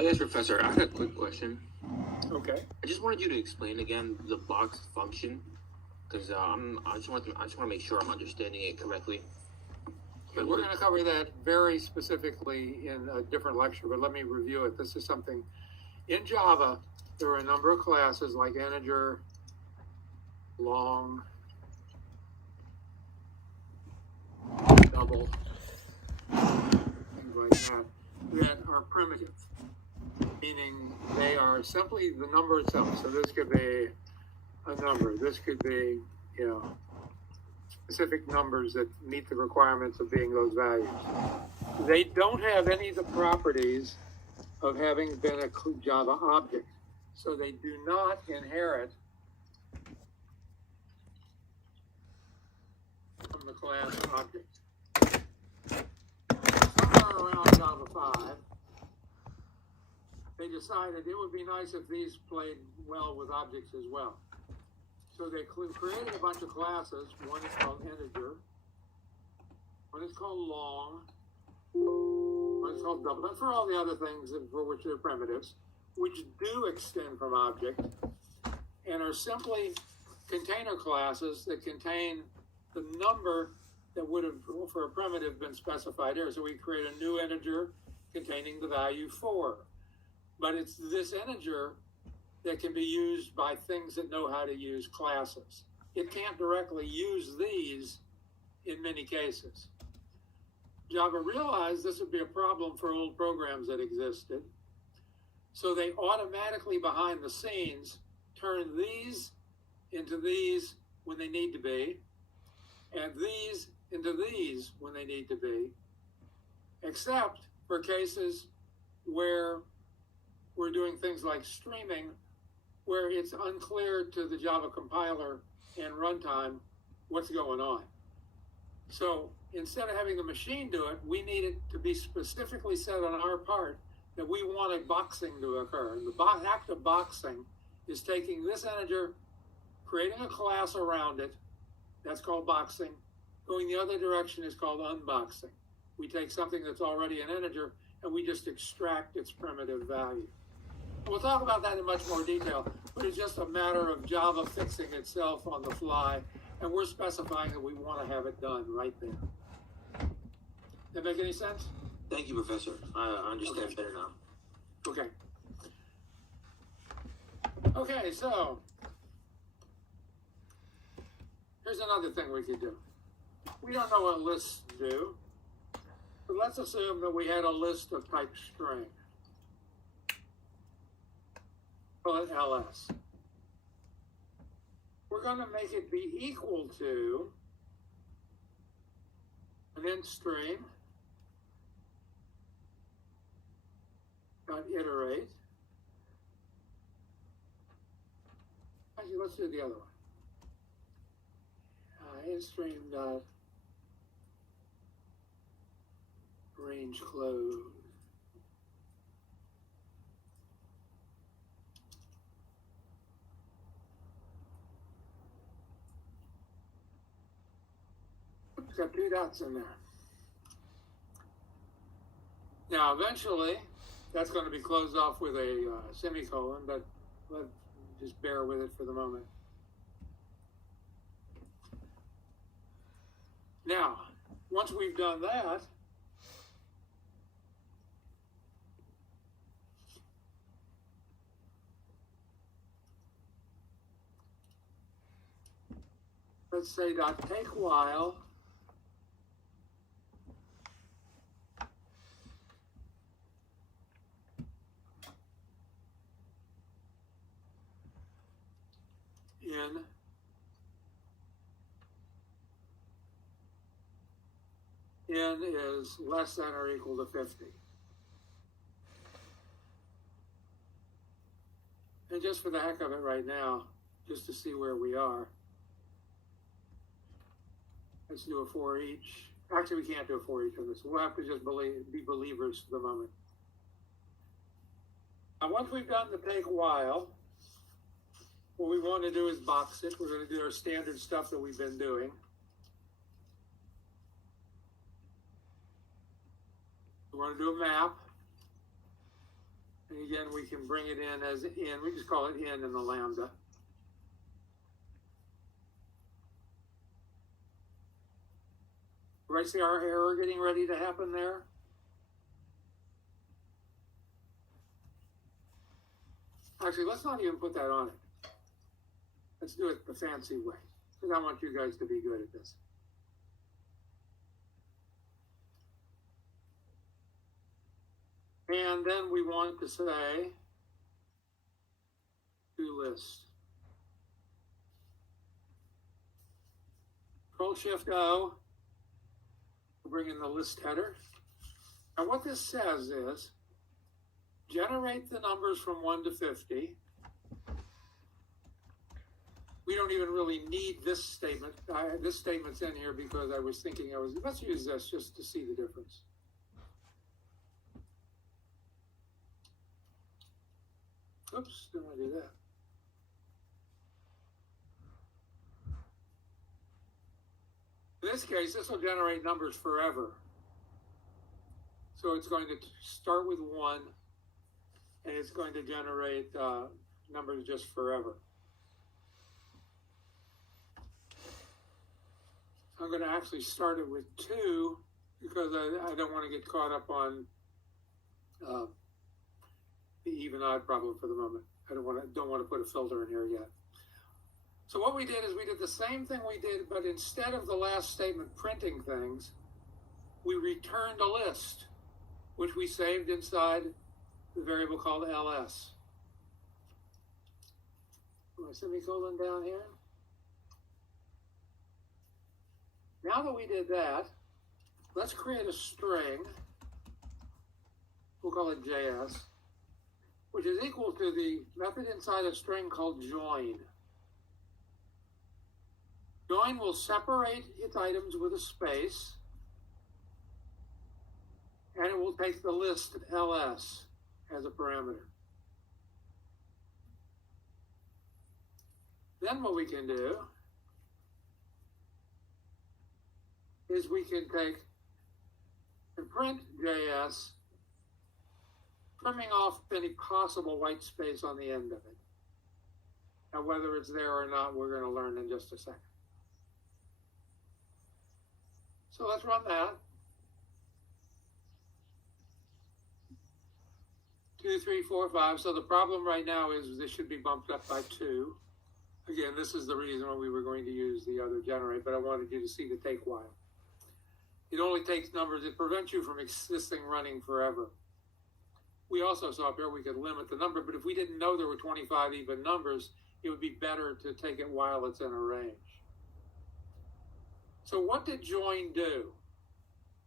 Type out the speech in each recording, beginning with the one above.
Yes, Professor. I had a quick question. Okay. I just wanted you to explain again the box function, because I just want to make sure I'm understanding it correctly. Okay, we're going to cover that very specifically in a different lecture, but let me review it. This is something in Java. There are a number of classes like integer, long, double, things like that are primitive, meaning they are simply the number itself. So this could be a number. This could be, specific numbers that meet the requirements of being those values. They don't have any of the properties of having been a Java object. So they do not inherit from the class object. Somewhere around Java 5, they decided it would be nice if these played well with objects as well. So they created a bunch of classes. One is called integer, one is called long, one is called double, and for all the other things for which they're primitives, which do extend from object, and are simply container classes that contain the number that would have, for a primitive, been specified here. So we create a new integer containing the value 4. But it's this integer that can be used by things that know how to use classes. It can't directly use these in many cases. Java realized this would be a problem for old programs that existed. So they automatically, behind the scenes, turn these into these when they need to be, and these into these when they need to be, except for cases where we're doing things like streaming, where it's unclear to the Java compiler and runtime what's going on. So instead of having the machine do it, we need it to be specifically said on our part that we want a boxing to occur. And the act of boxing is taking this integer, creating a class around it, that's called boxing. Going the other direction is called unboxing. We take something that's already an integer and we just extract its primitive value. We'll talk about that in much more detail, but it's just a matter of Java fixing itself on the fly, and we're specifying that we want to have it done right there. Does that make any sense? Thank you, Professor. I understand better now. Okay. Okay, so here's another thing we could do. We don't know what lists do, but let's assume that we had a list of type string. Call it ls. We're going to make it be equal to an int stream dot iterate. Actually, let's do the other one. Int stream dot range close. It's got 2 dots in there. Now, eventually, that's going to be closed off with a semicolon, but let's just bear with it for the moment. Now, once we've done that, let's say dot take while n is less than or equal to 50. And just for the heck of it right now, just to see where we are, let's do a for each. Actually, we can't do a for each on this. We'll have to just be believers for the moment. Now, once we've done the take while, what we want to do is box it. We're going to do our standard stuff that we've been doing. We want to do a map. And again, we can bring it in as in, we just call it in the lambda. Right, see our error getting ready to happen there? Actually, let's not even put that on it. Let's do it the fancy way, because I want you guys to be good at this. And then we want to say toList. Control-Shift-O. We'll bring in the list header. And what this says is, generate the numbers from 1 to 50. We don't even really need this statement. This statement's in here because I was thinking let's use this just to see the difference. Oops, didn't want to do that. In this case, this will generate numbers forever. So it's going to start with 1, and it's going to generate numbers just forever. I'm going to actually start it with 2 because I don't want to get caught up on the even odd problem for the moment. I don't want to put a filter in here yet. So what we did is we did the same thing we did, but instead of the last statement printing things, we returned a list, which we saved inside the variable called ls. My semicolon down here. Now that we did that, let's create a string. We'll call it JS, which is equal to the method inside a string called join. Join will separate its items with a space, and it will take the list ls as a parameter. Then what we can do is we can take and print JS, trimming off any possible white space on the end of it. Now, whether it's there or not, we're going to learn in just a second. So let's run that. 2, 3, 4, 5. So the problem right now is this should be bumped up by 2. Again, this is the reason why we were going to use the other generate, but I wanted you to see the take while. It only takes numbers. It prevents you from this thing running forever. We also saw up here we could limit the number, but if we didn't know there were 25 even numbers, it would be better to take it while it's in a range. So what did join do?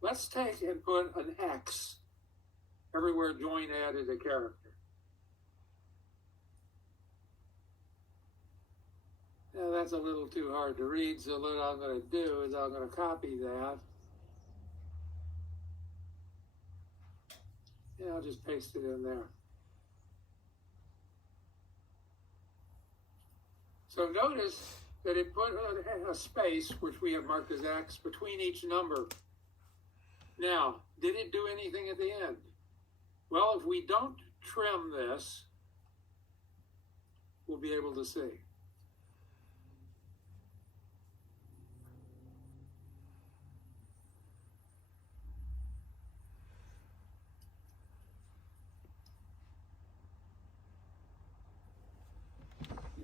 Let's take and put an X everywhere join added a character. Now that's a little too hard to read, so what I'm going to do is I'm going to copy that. And I'll just paste it in there. So notice that it put a space, which we have marked as X, between each number. Now, did it do anything at the end? Well, if we don't trim this, we'll be able to see.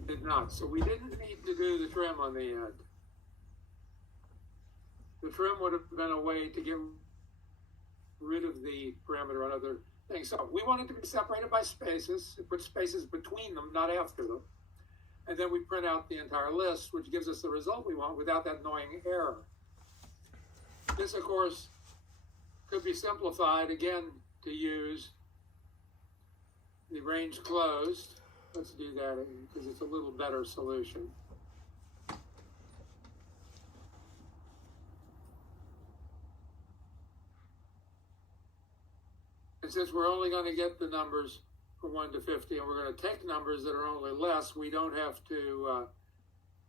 Did not. So we didn't need to do the trim on the end. The trim would have been a way to get rid of the parameter on other things. So we wanted to be separated by spaces, put spaces between them, not after them. And then we print out the entire list, which gives us the result we want without that annoying error. This, of course, could be simplified again to use the range closed. Let's do that because it's a little better solution. And since we're only going to get the numbers from 1 to 50, and we're going to take numbers that are only less, we don't have to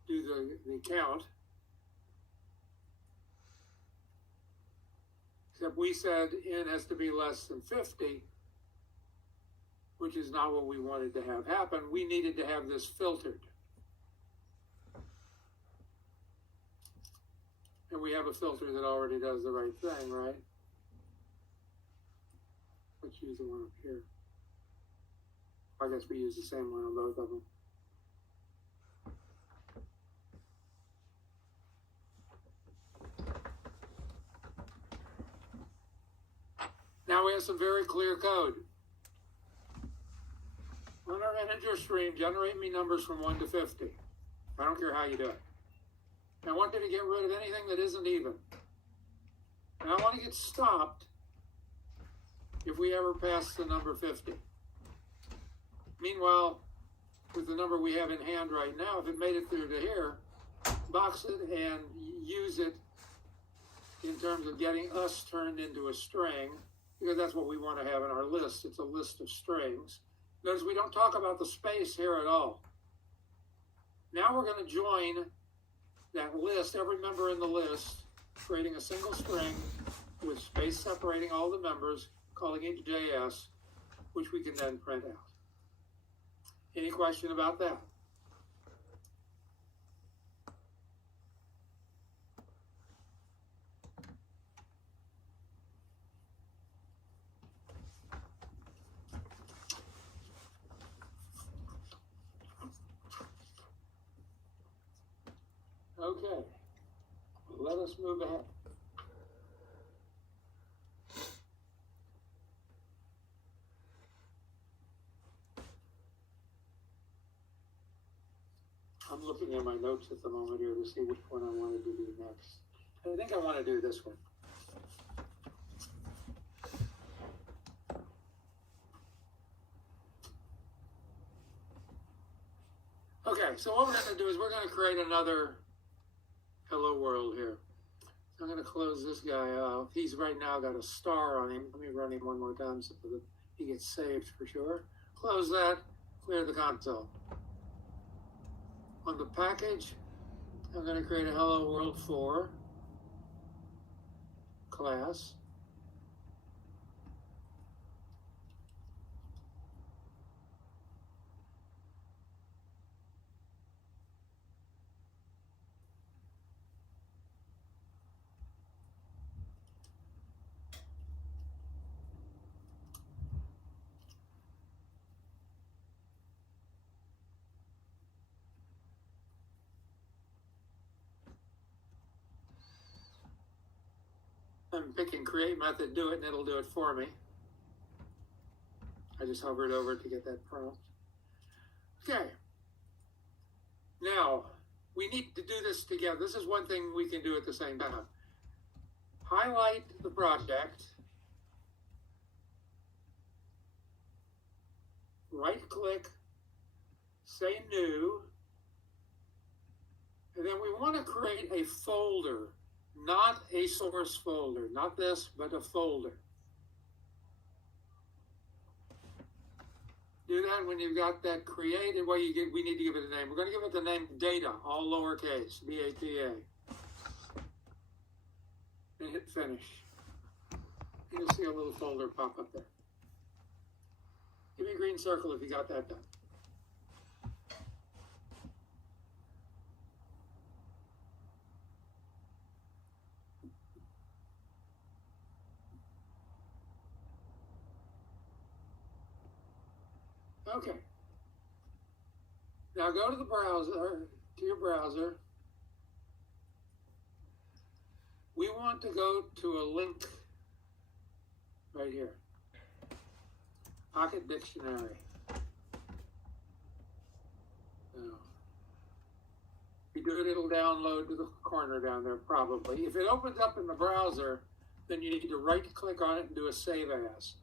do the count. Except we said n has to be less than 50. which is not what we wanted to have happen. We needed to have this filtered. And we have a filter that already does the right thing, right? Let's use the one up here. I guess we use the same one on both of them. Now we have some very clear code. On our integer stream, generate me numbers from 1 to 50. I don't care how you do it. I want you to get rid of anything that isn't even. And I want to get stopped if we ever pass the number 50. Meanwhile, with the number we have in hand right now, if it made it through to here, box it and use it in terms of getting us turned into a string, because that's what we want to have in our list. It's a list of strings. Notice we don't talk about the space here at all. Now we're going to join that list, every member in the list, creating a single string with space separating all the members, calling it JS, which we can then print out. Any question about that? Okay, let us move ahead. I'm looking at my notes at the moment here to see which one I wanted to do next. I think I want to do this one. Okay, so what we're going to do is we're going to create another hello world here. So I'm going to close this guy out. He's right now got a star on him. Let me run him one more time so that he gets saved for sure. Close that, clear the console. On the package, I'm going to create a hello world 4 class. I'm picking create method, do it, and it'll do it for me. I just hovered over it to get that prompt. Okay. Now, we need to do this together. This is one thing we can do at the same time. Highlight the project. Right-click, say new, and then we want to create a folder, not a source folder, not this, but a folder. Do that when you've got that created. Well, we need to give it a name. We're going to give it the name data, all lowercase, D-A-T-A. And hit finish. You'll see a little folder pop up there. Give me a green circle if you got that done. Okay. Now go to the browser, to your browser. We want to go to a link right here. Pocket Dictionary. Now, if you do it, it'll download to the corner down there probably. If it opens up in the browser, then you need to right-click on it and do a save as.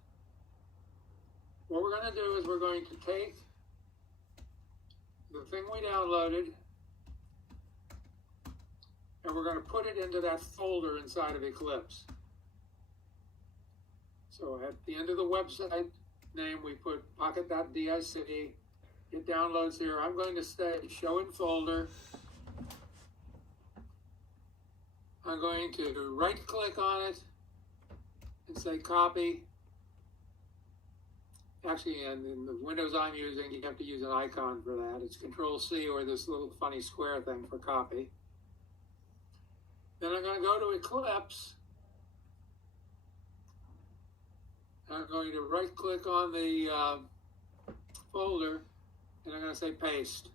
What we're going to do is we're going to take the thing we downloaded and we're going to put it into that folder inside of Eclipse. So at the end of the website name, we put pocket.dic. It downloads here. I'm going to say show in folder. I'm going to right-click on it and say copy. Actually, in the Windows I'm using, you have to use an icon for that. It's Control-C or this little funny square thing for copy. Then I'm going to go to Eclipse. I'm going to right-click on the folder, and I'm going to say Paste.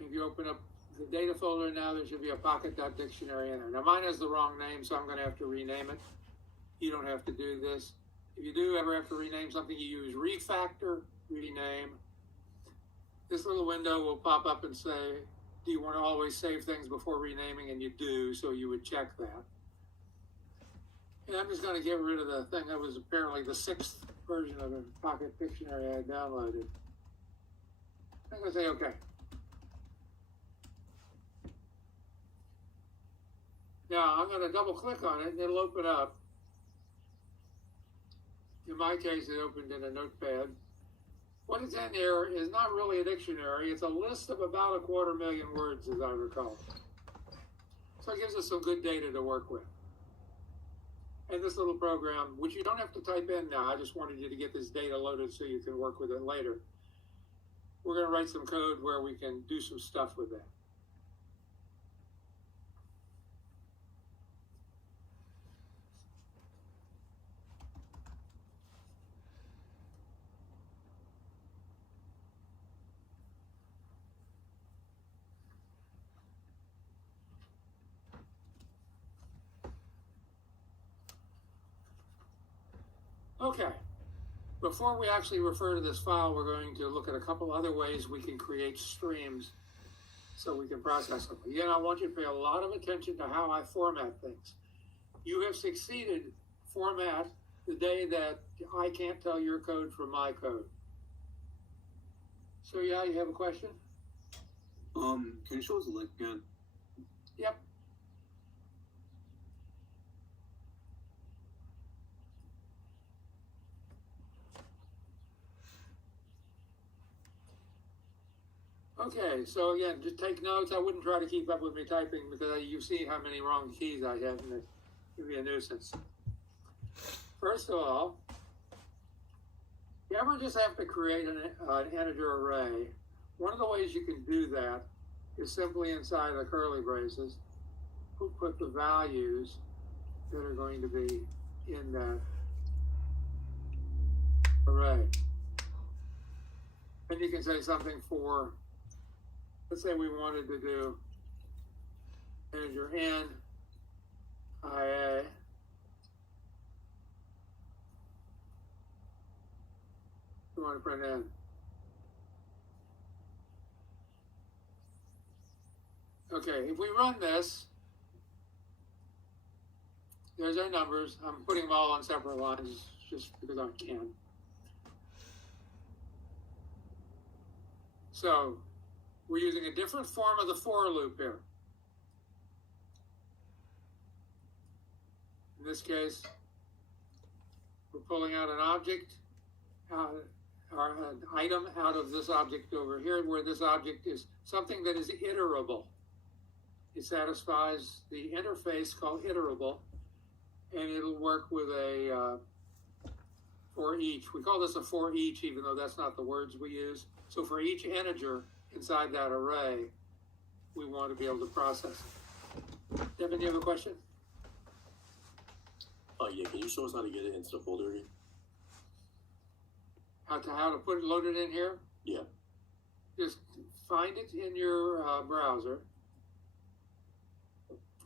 If you open up the data folder now, there should be a pocket.dictionary in there. Now, mine has the wrong name, so I'm going to have to rename it. You don't have to do this. If you do ever have to rename something, you use refactor, rename. This little window will pop up and say, do you want to always save things before renaming? And you do, so you would check that. And I'm just going to get rid of the thing that was apparently the 6th version of the Pocket Dictionary I had downloaded. I'm going to say OK. Now I'm going to double click on it and it'll open up. In my case, it opened in a notepad. What is in here is not really a dictionary. It's a list of about 250,000 words, as I recall. So it gives us some good data to work with. And this little program, which you don't have to type in now, I just wanted you to get this data loaded so you can work with it later. We're going to write some code where we can do some stuff with that. Okay, before we actually refer to this file, we're going to look at a couple other ways we can create streams so we can process them. Again, I want you to pay a lot of attention to how I format things. You have succeeded format the day that I can't tell your code from my code. So yeah, you have a question? Can you show us the link again? Yep. Okay, so again, just take notes. I wouldn't try to keep up with me typing because you see how many wrong keys I have and it can be a nuisance. First of all, you ever just have to create an integer array, one of the ways you can do that is simply inside the curly braces, put the values that are going to be in that array. And you can say something for, let's say we wanted to do integer n, ia, we want to print n. Okay, if we run this, there's our numbers. I'm putting them all on separate lines just because I can. So we're using a different form of the for loop here. In this case, we're pulling out an object, or an item out of this object over here, where this object is something that is iterable. It satisfies the interface called iterable, and it'll work with a for each. We call this a for each, even though that's not the words we use. So for each integer inside that array, we want to be able to process it. Devin, do you have a question? Yeah, can you show us how to get it into the folder again? How to put it loaded in here? Yeah. Just find it in your browser.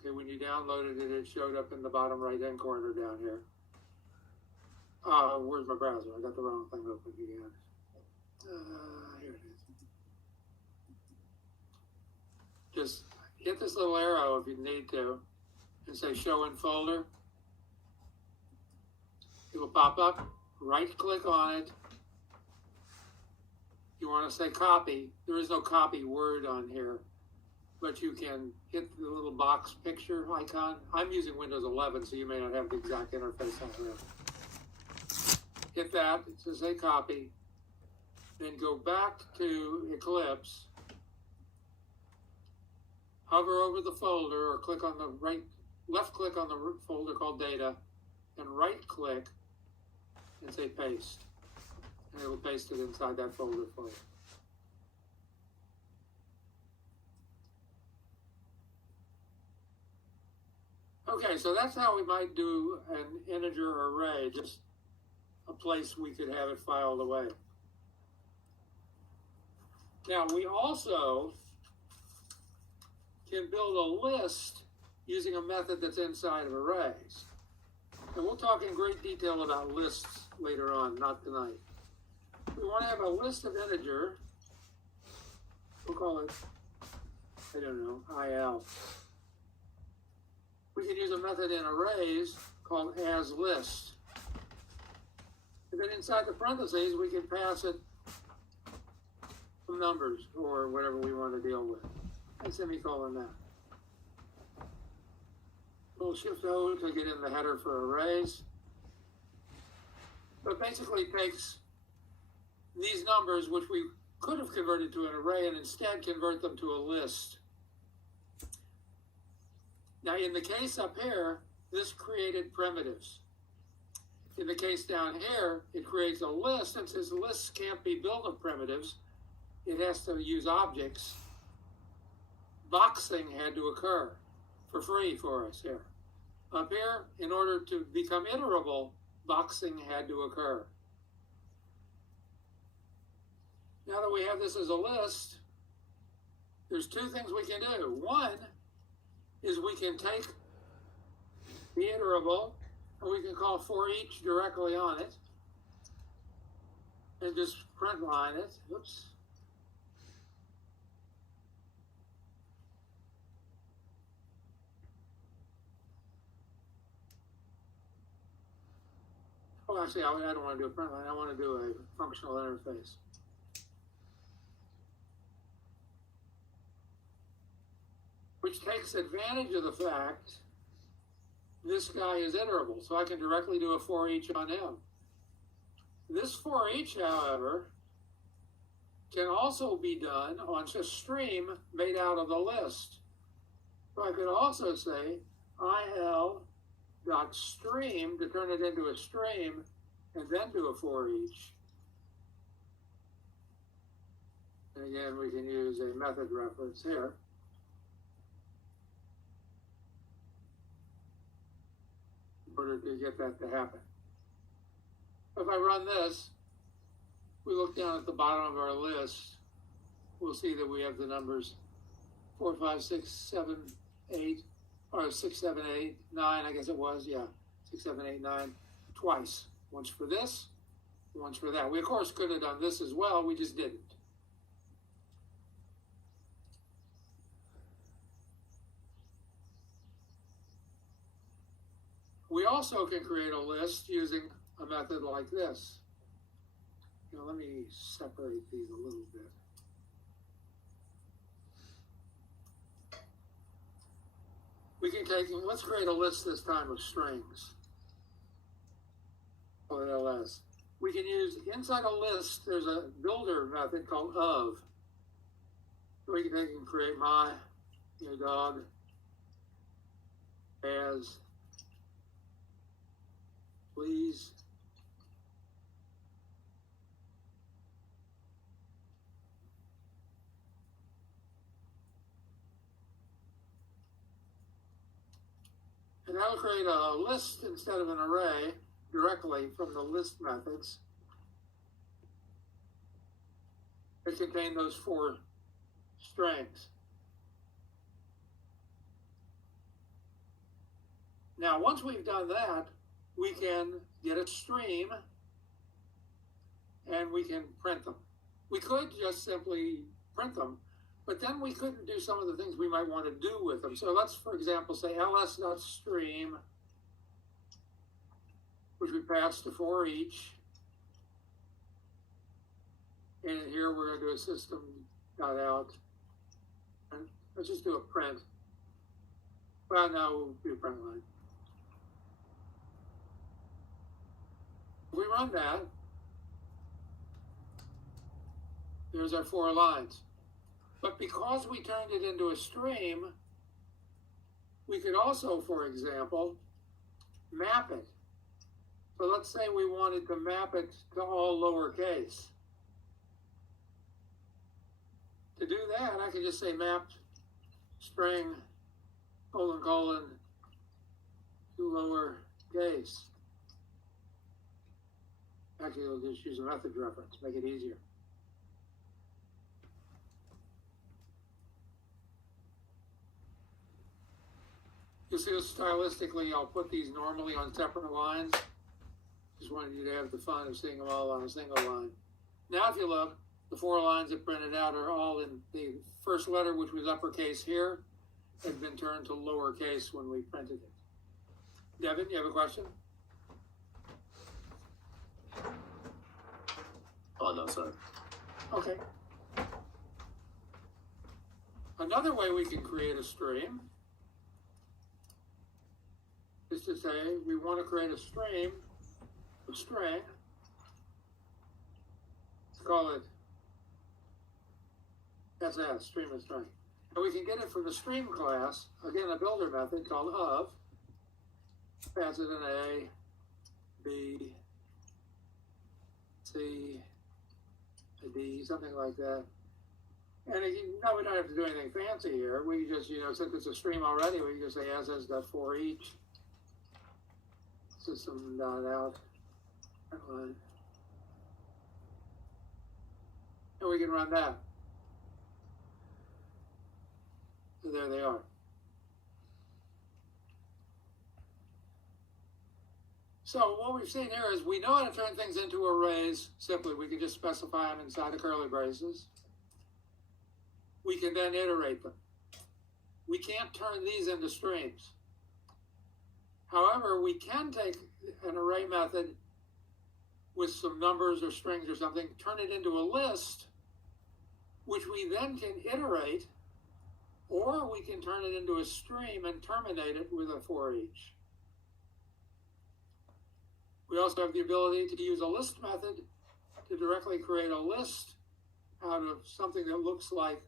Okay, when you downloaded it, it showed up in the bottom right-hand corner down here. Where's my browser? I got the wrong thing open again. Here it is. Just hit this little arrow if you need to, and say Show in Folder. It will pop up. Right-click on it. You want to say Copy. There is no copy word on here, but you can hit the little box picture icon. I'm using Windows 11, so you may not have the exact interface on here. Hit that. It says say Copy. Then go back to Eclipse. Hover over the folder or click on the left click on the folder called Data, and right click and say Paste. and it'll paste it inside that folder for you. Okay, so that's how we might do an integer array, just a place we could have it filed away. Now, we also can build a list using a method that's inside of arrays. And we'll talk in great detail about lists later on, not tonight. We want to have a list of integer. We'll call it, I don't know, IL. We can use a method in arrays called asList. And then inside the parentheses, we can pass it some numbers or whatever we want to deal with. And semicolon that. We'll shift O to get in the header for arrays. But basically takes these numbers, which we could have converted to an array, and instead convert them to a list. Now, in the case up here, this created primitives. In the case down here, it creates a list, and since lists can't be built of primitives, it has to use objects. Boxing had to occur for free for us here. Up here, in order to become iterable, boxing had to occur. Now that we have this as a list, there's two things we can do. One is we can take the iterable and we can call for each directly on it and just print line it. Oops. Oh, actually, I don't want to do a print line. I want to do a functional interface. Which takes advantage of the fact this guy is iterable, so I can directly do a for each on him. This for each, however, can also be done on a stream made out of the list. So I could also say il.stream to turn it into a stream and then do a for each. And again, we can use a method reference here. In order to get that to happen. If I run this, we look down at the bottom of our list, we'll see that we have the numbers 4, 5, 6, 7, 8, or 6, 7, 8, 9, I guess it was, yeah, 6, 7, 8, 9, twice. Once for this, once for that. We, of course, could have done this as well, we just didn't. We also can create a list using a method like this. Now, let me separate these a little bit. We can take, let's create a list this time of strings. LS. We can use, inside a list, there's a builder method called of. We can take and create my, dog, as, please, and that'll create a list instead of an array directly from the list methods that contain those 4 strings. Now, once we've done that, we can get a stream and we can print them. We could just simply print them, but then we couldn't do some of the things we might want to do with them. So let's, for example, say ls.stream, which we pass to for each. And here we're going to do a system.out. And let's just do a print. Well, now we'll do print line. If we run that, there's our 4 lines. But because we turned it into a stream, we could also, for example, map it. So let's say we wanted to map it to all lowercase. To do that, I could just say map string colon to lowercase. Actually, we'll just use a method reference, make it easier. You'll see stylistically, I'll put these normally on separate lines. Just wanted you to have the fun of seeing them all on a single line. Now, if you look, the 4 lines that printed out are all in the first letter, which was uppercase here, had been turned to lowercase when we printed it. Devin, you have a question? Oh, no, sorry. Okay. Another way we can create a stream is to say we want to create a string. Let's call it SS, stream and string. And we can get it from the stream class, again, a builder method called of. Pass it an A, B, C, a D, something like that. And again, no, we don't have to do anything fancy here. We just, since it's a stream already, we can just say SS.for each. System.out. Line. And we can run that. So there they are. So what we've seen here is we know how to turn things into arrays simply. We can just specify them inside of curly braces. We can then iterate them. We can't turn these into streams. However, we can take an array method with some numbers or strings or something, turn it into a list, which we then can iterate, or we can turn it into a stream and terminate it with a for each. We also have the ability to use a list method to directly create a list out of something that looks like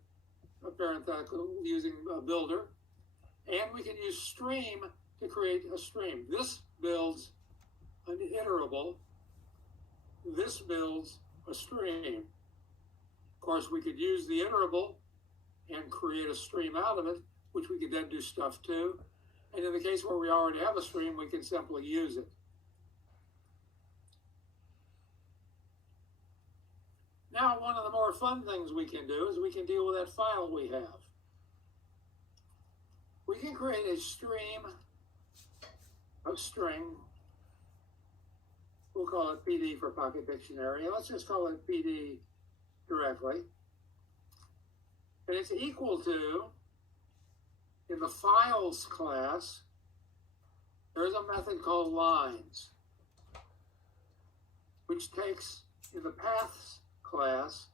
a parenthetical using a builder. And we can use stream to create a stream. This builds an iterable. This builds a stream. Of course, we could use the iterable and create a stream out of it, which we could then do stuff to. And in the case where we already have a stream, we can simply use it. Now, one of the more fun things we can do is we can deal with that file we have. We can create a stream, a string. We'll call it PD for Pocket Dictionary. And let's just call it PD directly. And it's equal to, in the files class, there's a method called lines, which takes, in the paths class,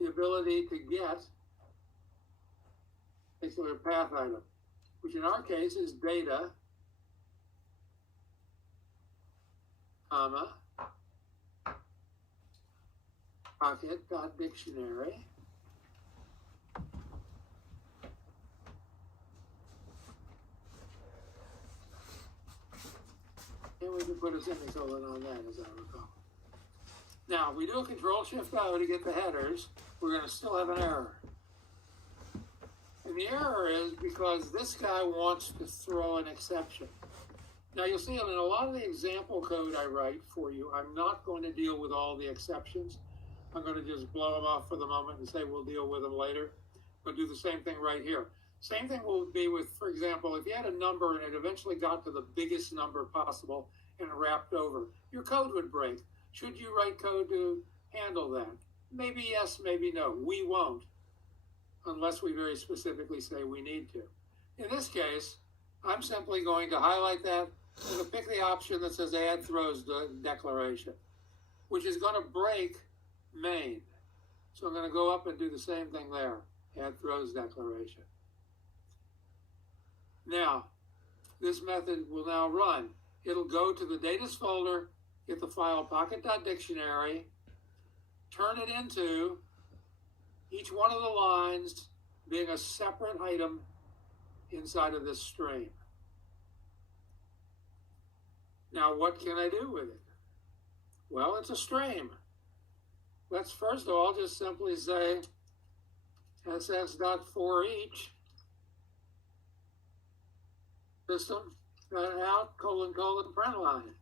the ability to get a particular path item, which in our case is data, comma, pocket.dictionary, and we can put a semicolon on that, as I recall. Now, if we do a Control-Shift-O to get the headers, we're going to still have an error. And the error is because this guy wants to throw an exception. Now, you'll see in a lot of the example code I write for you, I'm not going to deal with all the exceptions. I'm going to just blow them off for the moment and say we'll deal with them later. But do the same thing right here. Same thing will be with, for example, if you had a number and it eventually got to the biggest number possible and wrapped over, your code would break. Should you write code to handle that? Maybe yes, maybe no. We won't, unless we very specifically say we need to. In this case, I'm simply going to highlight that and pick the option that says add throws declaration, which is going to break main. So I'm going to go up and do the same thing there, add throws declaration. Now, this method will now run. It'll go to the datas folder, get the file pocket.dictionary, turn it into each one of the lines being a separate item inside of this stream. Now, what can I do with it? Well, it's a stream. Let's first of all just simply say ss.forEach system.out : print line.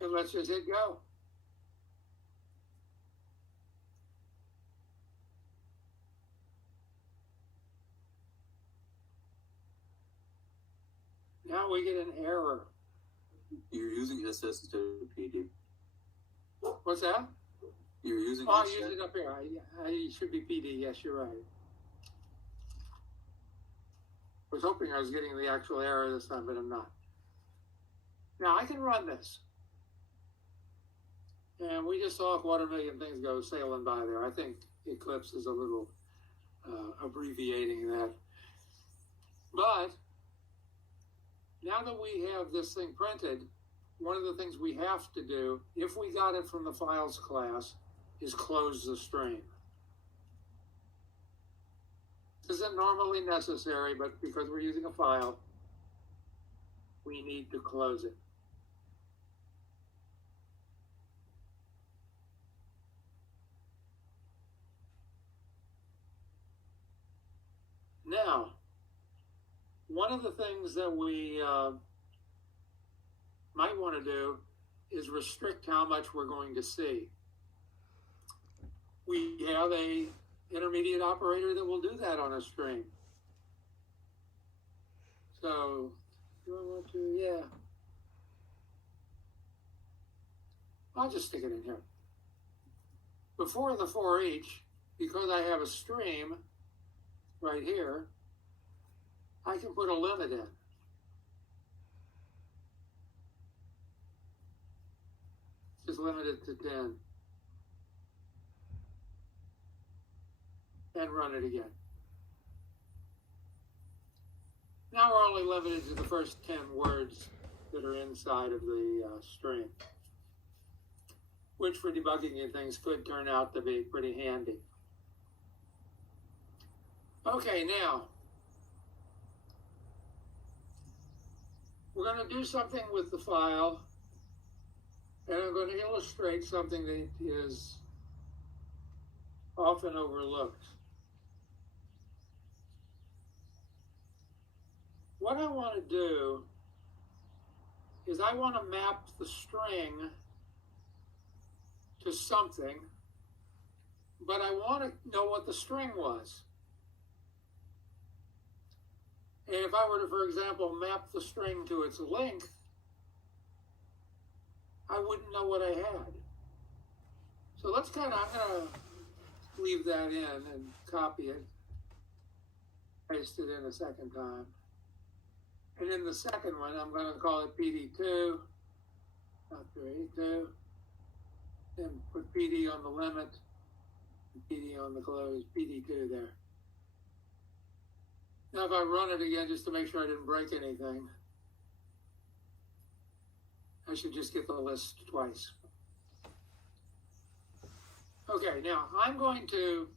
And let's just hit go. Now we get an error. You're using SS instead of PD. What's that? You're using Oh, I SS. used it up here. I should be PD. Yes, you're right. I was hoping I was getting the actual error this time, but I'm not. Now I can run this. And we just saw 250,000 things go sailing by there. I think Eclipse is a little abbreviating that. But now that we have this thing printed, one of the things we have to do, if we got it from the files class, is close the stream. This isn't normally necessary, but because we're using a file, we need to close it. Now, one of the things that we might want to do is restrict how much we're going to see. We have a intermediate operator that will do that on a stream. So, do I want to? Yeah. I'll just stick it in here. Before the for each, because I have a stream right here, I can put a limit in. Just limit it to 10. And run it again. Now we're only limited to the first 10 words that are inside of the string, which for debugging and things could turn out to be pretty handy. Okay, now we're going to do something with the file, and I'm going to illustrate something that is often overlooked. What I want to do is I want to map the string to something, but I want to know what the string was. And if I were to, for example, map the string to its length, I wouldn't know what I had. So let's I'm going to leave that in and copy it, paste it in a second time. And in the second one, I'm going to call it PD2, not 32. Then put PD on the limit, and PD on the close, PD2 there. Now if I run it again just to make sure I didn't break anything, I should just get the list twice. Okay, now I'm going to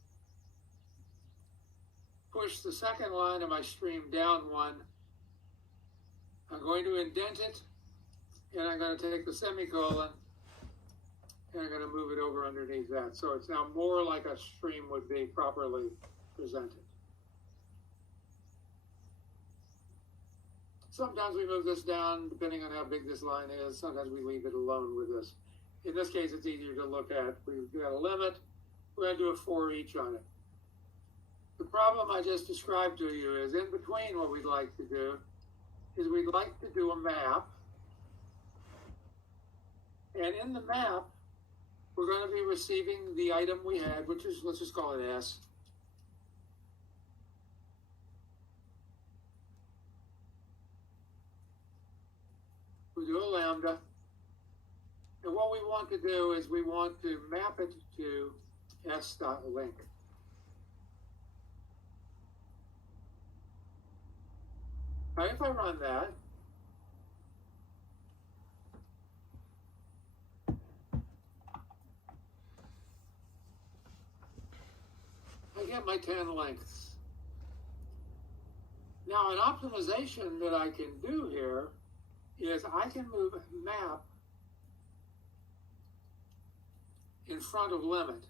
push the second line of my stream down one. I'm going to indent it, and I'm going to take the semicolon, and I'm going to move it over underneath that. So it's now more like a stream would be properly presented. Sometimes we move this down, depending on how big this line is. Sometimes we leave it alone with this. In this case, it's easier to look at. We've got a limit. We're going to do a for each on it. The problem I just described to you is in between what we'd like to do is we'd like to do a map. And in the map, we're going to be receiving the item we had, which is, let's just call it S. We do a lambda. And what we want to do is we want to map it to s.link. Now if I run that, I get my 10 lengths. Now an optimization that I can do here is I can move map in front of limit.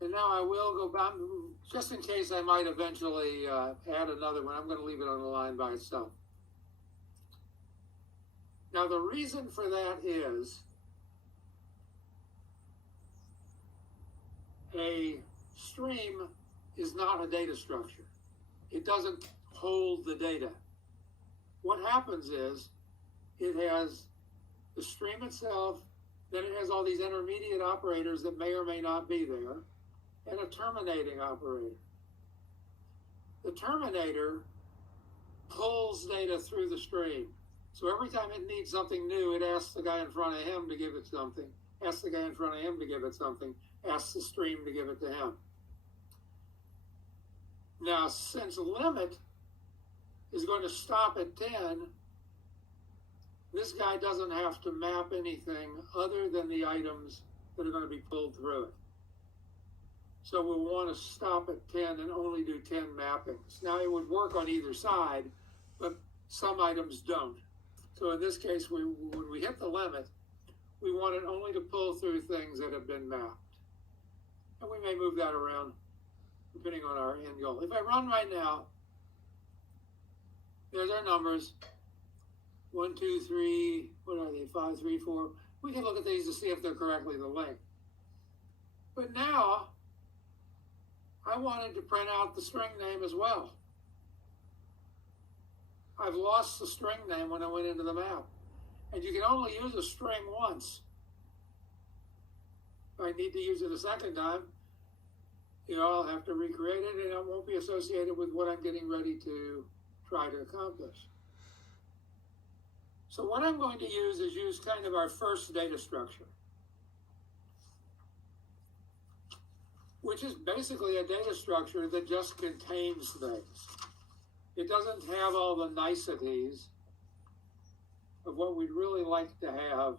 And now I will go back, just in case I might eventually add another one. I'm going to leave it on the line by itself. Now the reason for that is a stream is not a data structure. It doesn't hold the data. What happens is it has the stream itself, then it has all these intermediate operators that may or may not be there, and a terminating operator. The terminator pulls data through the stream. So every time it needs something new, it asks the guy in front of him to give it something, asks the guy in front of him to give it something, asks the stream to give it to him. Now, since limit is going to stop at 10, this guy doesn't have to map anything other than the items that are going to be pulled through it. So we'll want to stop at 10 and only do 10 mappings. Now it would work on either side, but some items don't. So in this case, when we hit the limit, we want it only to pull through things that have been mapped. And we may move that around depending on our end goal. If I run right now, there's our numbers. 1, 2, 3, what are they? 5, 3, 4. We can look at these to see if they're correctly linked. But now, I wanted to print out the string name as well. I've lost the string name when I went into the map. And you can only use a string once. If I need to use it a second time, I'll have to recreate it, and it won't be associated with what I'm getting ready to try to accomplish. So what I'm going to use kind of our first data structure, which is basically a data structure that just contains things. It doesn't have all the niceties of what we'd really like to have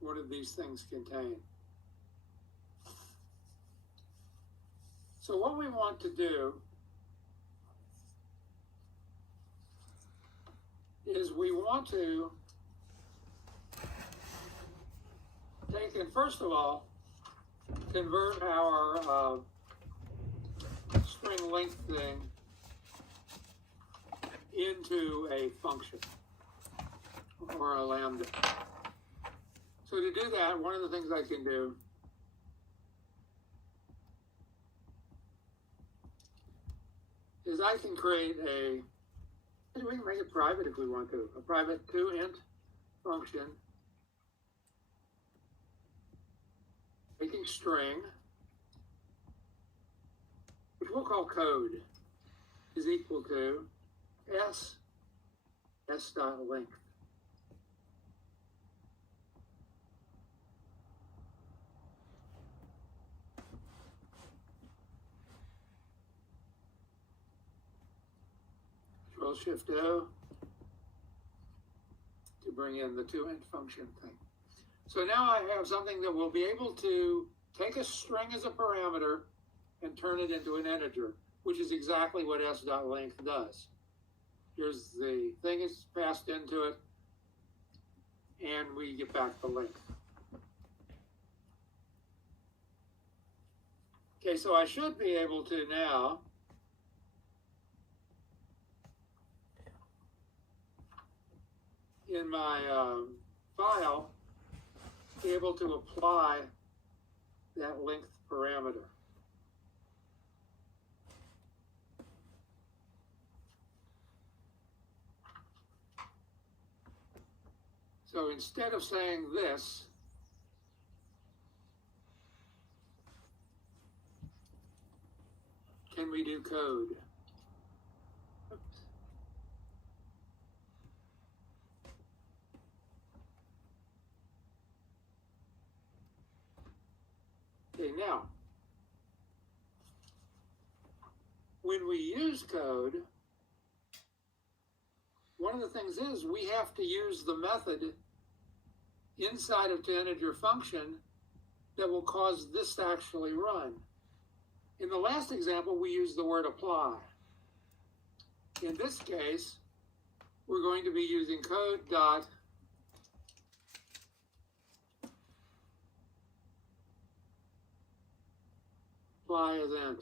one of these things contain. So what we want to do is we want to take and first of all convert our string length thing into a function or a lambda. So to do that, one of the things I can do is I can create we can make it private if we want to, a private 2int function taking string, which we'll call code, is equal to s dot length. Control-Shift-O to bring in the 2int function thing. So now I have something that will be able to take a string as a parameter and turn it into an integer, which is exactly what s.length does. Here's the thing is passed into it, and we get back the length. Okay, so I should be able to now in my file be able to apply that length parameter. So instead of saying this, can we do code? Oops. Okay, now, when we use code, one of the things is we have to use the method inside of the integer function that will cause this to actually run. In the last example, we used the word apply. In this case, we're going to be using code dot apply as int.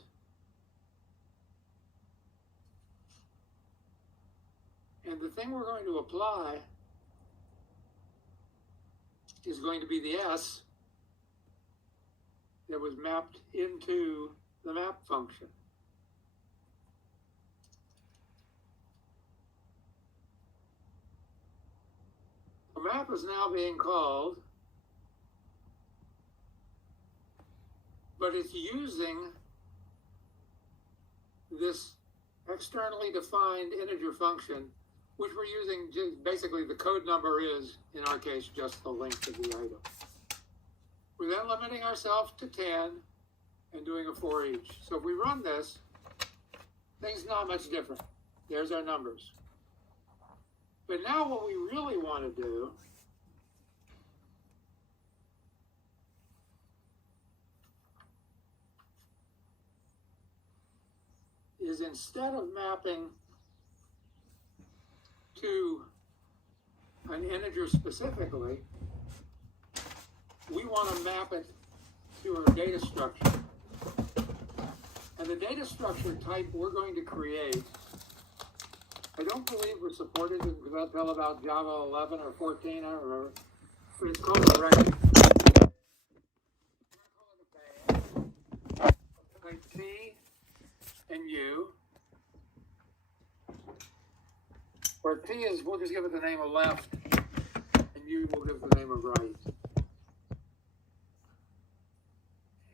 And the thing we're going to apply is going to be the S that was mapped into the map function. The map is now being called, but it's using this externally defined integer function, which we're using just basically the code number is, in our case, just the length of the item. We're then limiting ourselves to 10 and doing a for each. So if we run this, things not much different. There's our numbers. But now what we really want to do is, instead of mapping to an integer specifically, we want to map it to our data structure. And the data structure type we're going to create, I don't believe we're supported until about Java 11 or 14, I don't remember, but it's called a record. We're going to call it a bag. Type T and U. Or T is, we'll just give it the name of left, and U will give the name of right.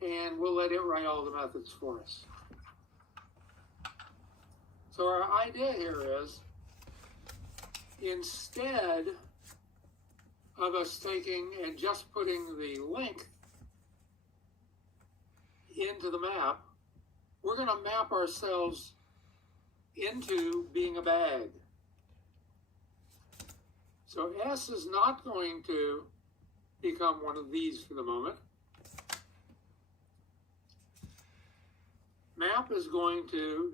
And we'll let it write all the methods for us. So our idea here is, instead of us taking and just putting the length into the map, we're going to map ourselves into being a bag. So S is not going to become one of these for the moment. Map is going to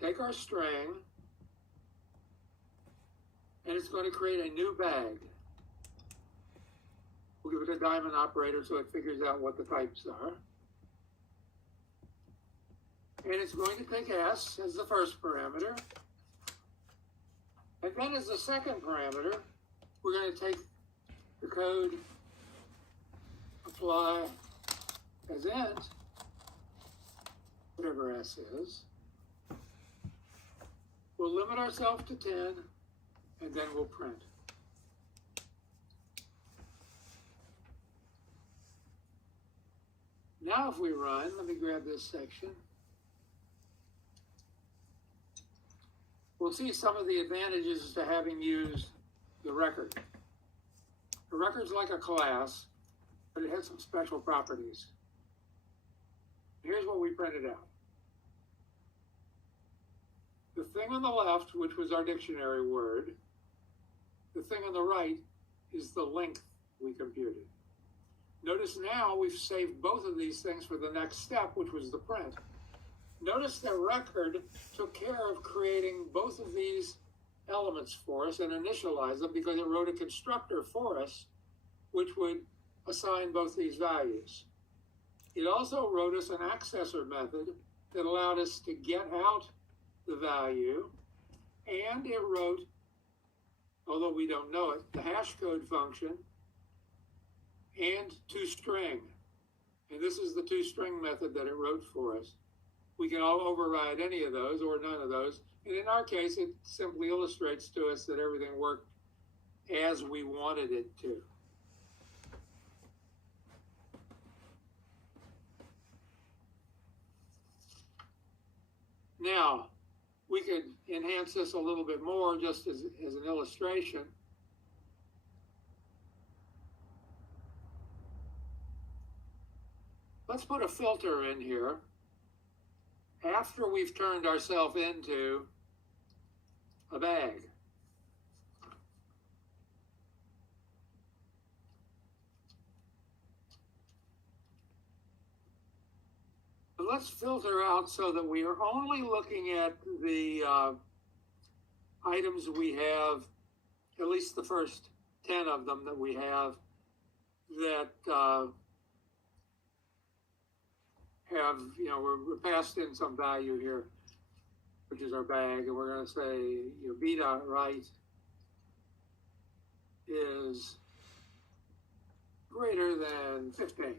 take our string and it's going to create a new bag. We'll give it a diamond operator so it figures out what the types are. And it's going to take S as the first parameter. And then as the second parameter, we're going to take the code apply as int, whatever S is. We'll limit ourselves to 10, and then we'll print. Now if we run, let me grab this section. We'll see some of the advantages to having used the record. The record's like a class, but it has some special properties. Here's what we printed out. The thing on the left, which was our dictionary word, the thing on the right is the length we computed. Notice now we've saved both of these things for the next step, which was the print. Notice that record took care of creating both of these elements for us and initialize them because it wrote a constructor for us, which would assign both these values. It also wrote us an accessor method that allowed us to get out the value, and it wrote, although we don't know it, the hash code function and toString. And this is the toString method that it wrote for us. We can all override any of those or none of those. And in our case, it simply illustrates to us that everything worked as we wanted it to. Now, we could enhance this a little bit more just as an illustration. Let's put a filter in here after we've turned ourselves into a bag. let's filter out so that we are only looking at the items we have, at least the first 10 of them that we have that have, we're passed in some value here, which is our bag, and we're going to say, b dot right is greater than 15.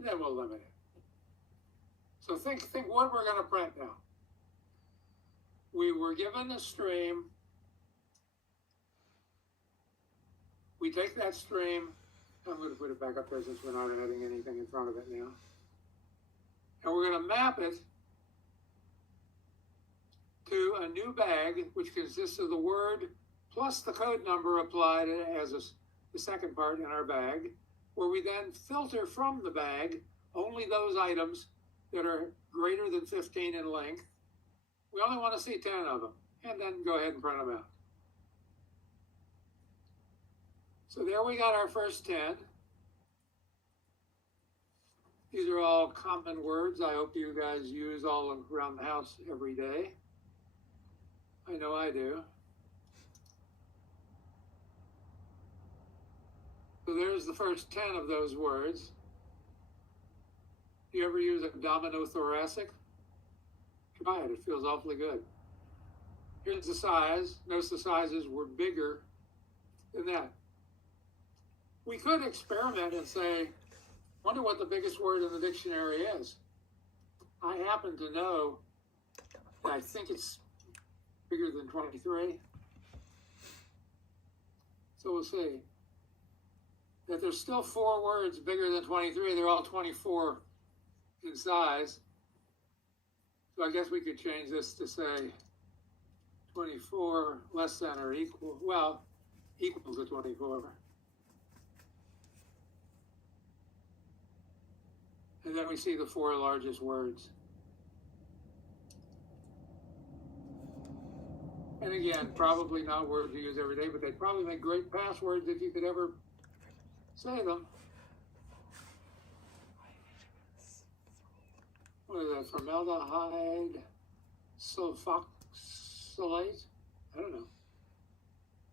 And then we'll limit it. So think what we're going to print now. We were given a stream. We take that stream. I'm going to put it back up there since we're not adding anything in front of it now. And we're going to map it to a new bag, which consists of the word plus the code number applied as the second part in our bag, where we then filter from the bag only those items that are greater than 15 in length. We only want to see 10 of them, and then go ahead and print them out. So there we got our first 10. These are all common words I hope you guys use all around the house every day. I know I do. So there's the first 10 of those words. Do you ever use abdominothoracic? Try it, it feels awfully good. Here's the size. Notice the sizes were bigger than that. We could experiment and say, wonder what the biggest word in the dictionary is. I happen to know that I think it's bigger than 23. So we'll see. That there's still 4 words bigger than 23. They're all 24 in size. So I guess we could change this to say 24 less than or equal, well, equal to 24. And then we see the 4 largest words. And again, probably not words you use every day, but they'd probably make great passwords if you could ever say them. What is that? Formaldehyde sulfoxylate? I don't know.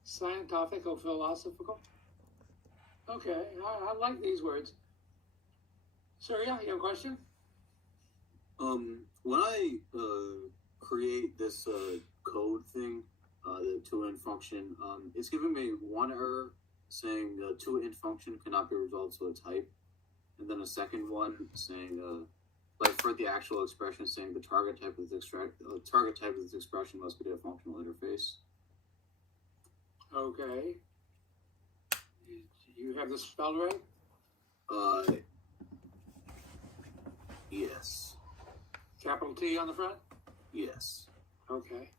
Scientifico-philosophical? Okay, I like these words. So yeah, you have a question? When I create this code thing, the toInt function, it's giving me one error saying the toInt function cannot be resolved to a type, and then a second one saying like for the actual expression saying the target type of this expression must be a functional interface. Okay. You have this spelled right? Yes. Capital T on the front? Yes. Okay.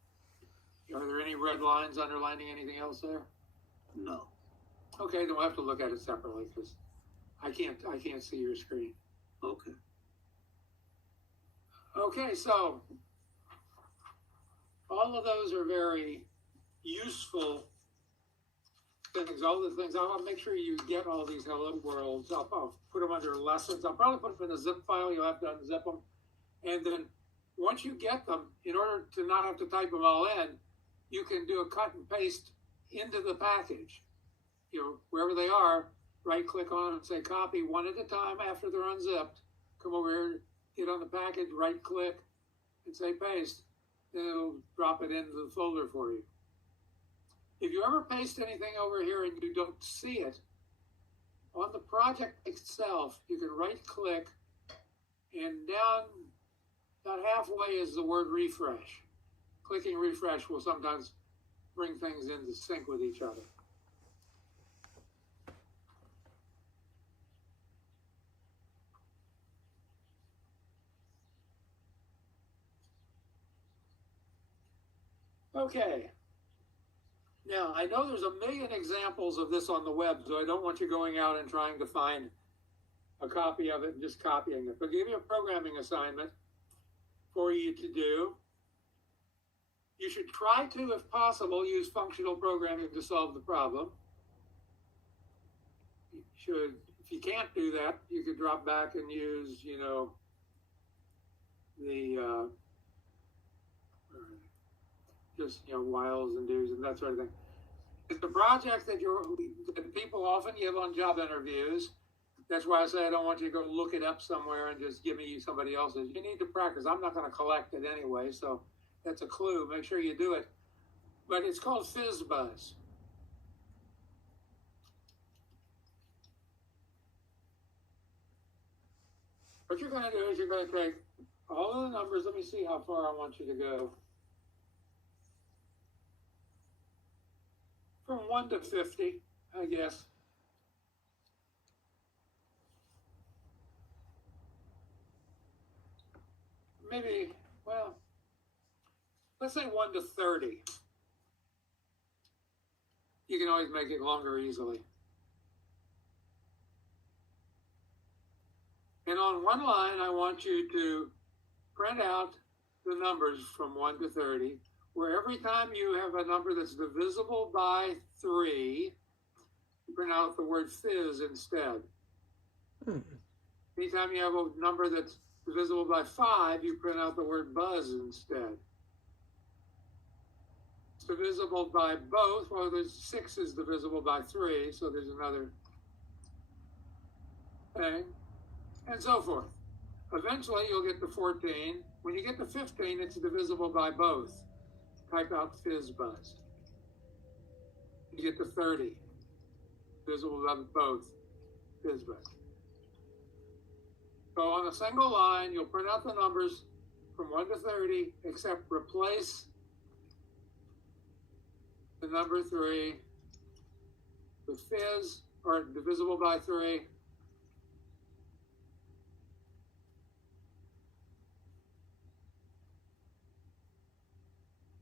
Are there any red lines underlining anything else there? No. Okay, then we'll have to look at it separately because I can't see your screen. Okay. Okay, so all of those are very useful things. All the things, I'll make sure you get all these hello worlds. I'll put them under lessons. I'll probably put them in a zip file. You'll have to unzip them. And then once you get them, in order to not have to type them all in, you can do a cut and paste into the package. Wherever they are, right click on them and say copy one at a time after they're unzipped. Come over here, get on the package, right click, and say paste. Then it'll drop it into the folder for you. If you ever paste anything over here and you don't see it, on the project itself, you can right click, and down about halfway is the word refresh. Clicking refresh will sometimes bring things into sync with each other. Okay. Now, I know there's a million examples of this on the web, so I don't want you going out and trying to find a copy of it and just copying it. But I'll give you a programming assignment for you to do. You should try to, if possible, use functional programming to solve the problem. You should, if you can't do that, you could drop back and use, you know, the just, you know, whiles and do's and that sort of thing. It's a project that that people often give on job interviews. That's why I say I don't want you to go look it up somewhere and just give me somebody else's. You need to practice. I'm not going to collect it anyway, so that's a clue. Make sure you do it. But it's called FizzBuzz. What you're going to do is you're going to take all of the numbers. Let me see how far I want you to go. From 1 to 50, I guess. Maybe, well, let's say 1 to 30. You can always make it longer easily. And on one line, I want you to print out the numbers from 1 to 30, where every time you have a number that's divisible by 3, you print out the word fizz instead. Anytime you have a number that's divisible by 5, you print out the word buzz instead. It's divisible by both. Well, there's 6 is divisible by 3, so there's another thing, and so forth. Eventually, you'll get to 14. When you get to 15, it's divisible by both. Type out FizzBuzz. You get to 30. Divisible by both. FizzBuzz. So on a single line, you'll print out the numbers from 1 to 30, except replace the number 3 with fizz, or divisible by 3.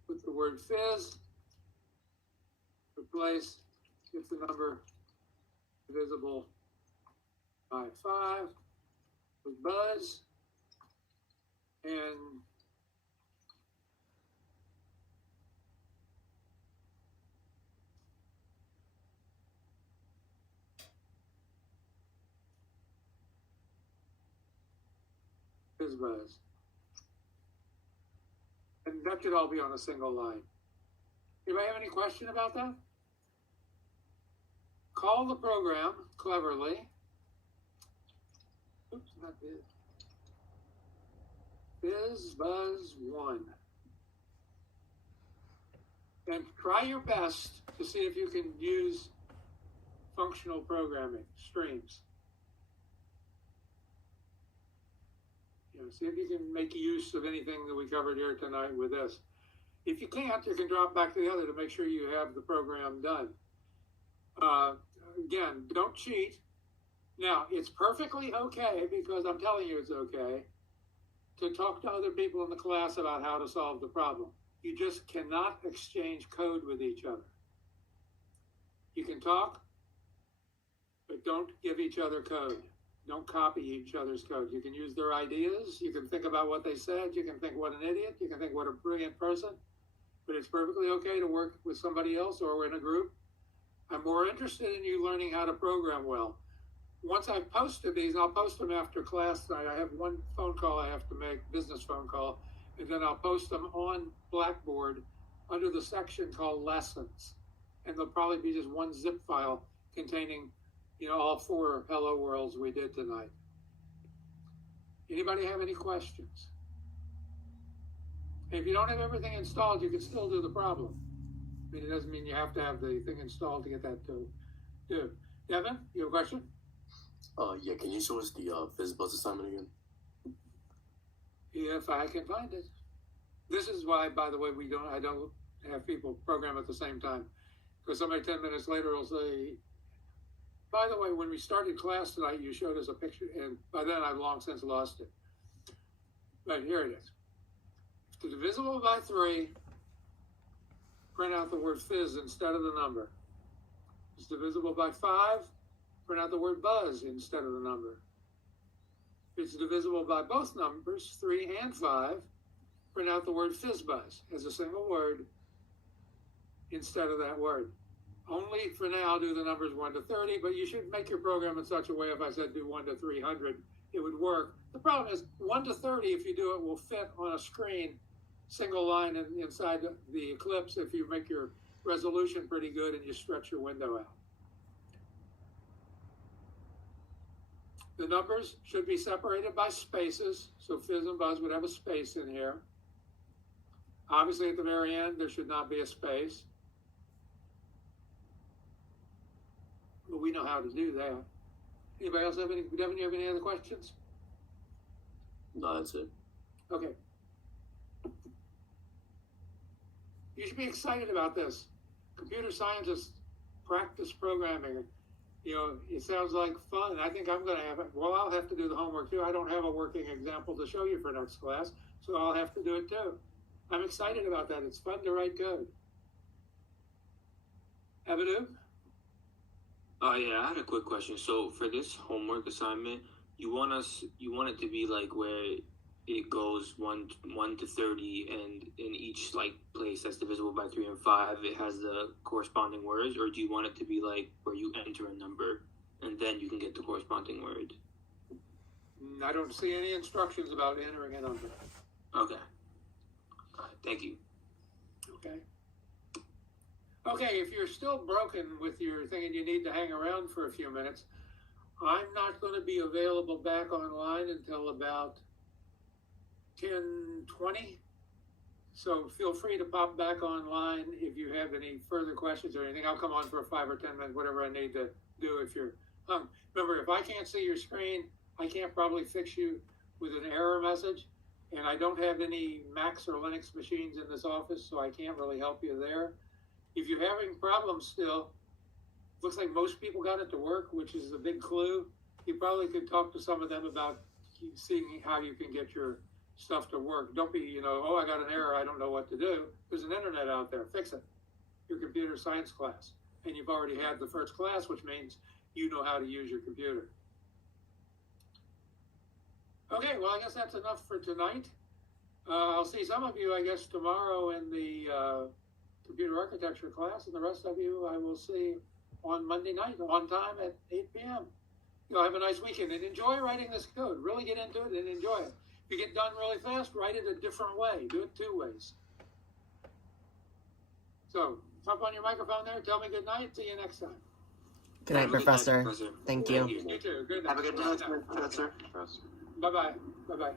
With the word fizz, replace if the number divisible by 5 with buzz, and FizzBuzz. And that should all be on a single line. Anybody have any question about that? Call the program cleverly. Oops, not this. FizzBuzz1. And try your best to see if you can use functional programming, streams. See if you can make use of anything that we covered here tonight with this. If you can't, you can drop back to the other to make sure you have the program done. Again, don't cheat. Now, it's perfectly okay, because I'm telling you it's okay, to talk to other people in the class about how to solve the problem. You just cannot exchange code with each other. You can talk, but don't give each other code. Don't copy each other's code. You can use their ideas. You can think about what they said. You can think what an idiot. You can think what a brilliant person. But it's perfectly okay to work with somebody else or in a group. I'm more interested in you learning how to program well. Once I've posted these, I'll post them after class tonight. I have one phone call I have to make, business phone call, and then I'll post them on Blackboard under the section called Lessons. And there'll probably be just one zip file containing, you know, all 4 Hello Worlds we did tonight. Anybody have any questions? If you don't have everything installed, you can still do the problem. I mean, it doesn't mean you have to have the thing installed to get that to do. Devin, you have a question? Yeah, can you show us the FizzBuzz assignment again? If I can find it. This is why, by the way, I don't have people program at the same time. Because somebody 10 minutes later will say, by the way, when we started class tonight, you showed us a picture, and by then I've long since lost it. But here it is. If it's divisible by 3, print out the word fizz instead of the number. If it's divisible by 5, print out the word buzz instead of the number. If it's divisible by both numbers, 3 and 5, print out the word FizzBuzz as a single word instead of that word. only for now do the numbers 1 to 30, but you should make your program in such a way, if I said do 1 to 300, it would work. The problem is 1 to 30, if you do it, will fit on a screen, single line inside the eclipse if you make your resolution pretty good and you stretch your window out. The numbers should be separated by spaces, so Fizz and Buzz would have a space in here. Obviously, at the very end, there should not be a space. But we know how to do that. Anybody else have any? Devin, you have any other questions? No, that's it. Okay. You should be excited about this. Computer scientists practice programming. You know, it sounds like fun. I think I'm going to have it. Well, I'll have to do the homework too. I don't have a working example to show you for next class, so I'll have to do it too. I'm excited about that. It's fun to write code. Abadu? Yeah, I had a quick question. So for this homework assignment, you want it to be like where it goes 1 to 30, and in each like place that's divisible by 3 and 5, it has the corresponding words, or do you want it to be like where you enter a number and then you can get the corresponding word? I don't see any instructions about entering a number. Okay. All right, thank you. Okay. Okay, if you're still broken with your thing and you need to hang around for a few minutes, I'm not going to be available back online until about 10:20. So feel free to pop back online if you have any further questions or anything. I'll come on for 5 or 10 minutes, whatever I need to do if you're hung. Remember, if I can't see your screen, I can't probably fix you with an error message. And I don't have any Macs or Linux machines in this office, so I can't really help you there. If you're having problems still, looks like most people got it to work, which is a big clue. You probably could talk to some of them about seeing how you can get your stuff to work. Don't be, oh, I got an error, I don't know what to do. There's an internet out there, fix it. Your computer science class. And you've already had the first class, which means you know how to use your computer. Okay, well, I guess that's enough for tonight. I'll see some of you, I guess, tomorrow in the computer architecture class, and the rest of you I will see on Monday night, on time at 8 p.m. Have a nice weekend and enjoy writing this code. Really get into it and enjoy it. If you get done really fast, write it a different way. Do it 2 ways. So, jump on your microphone there. Tell me good night. See you next time. Good night, Professor. Thank you. You too. Good night. Have a good night, Professor. Bye-bye. Bye-bye.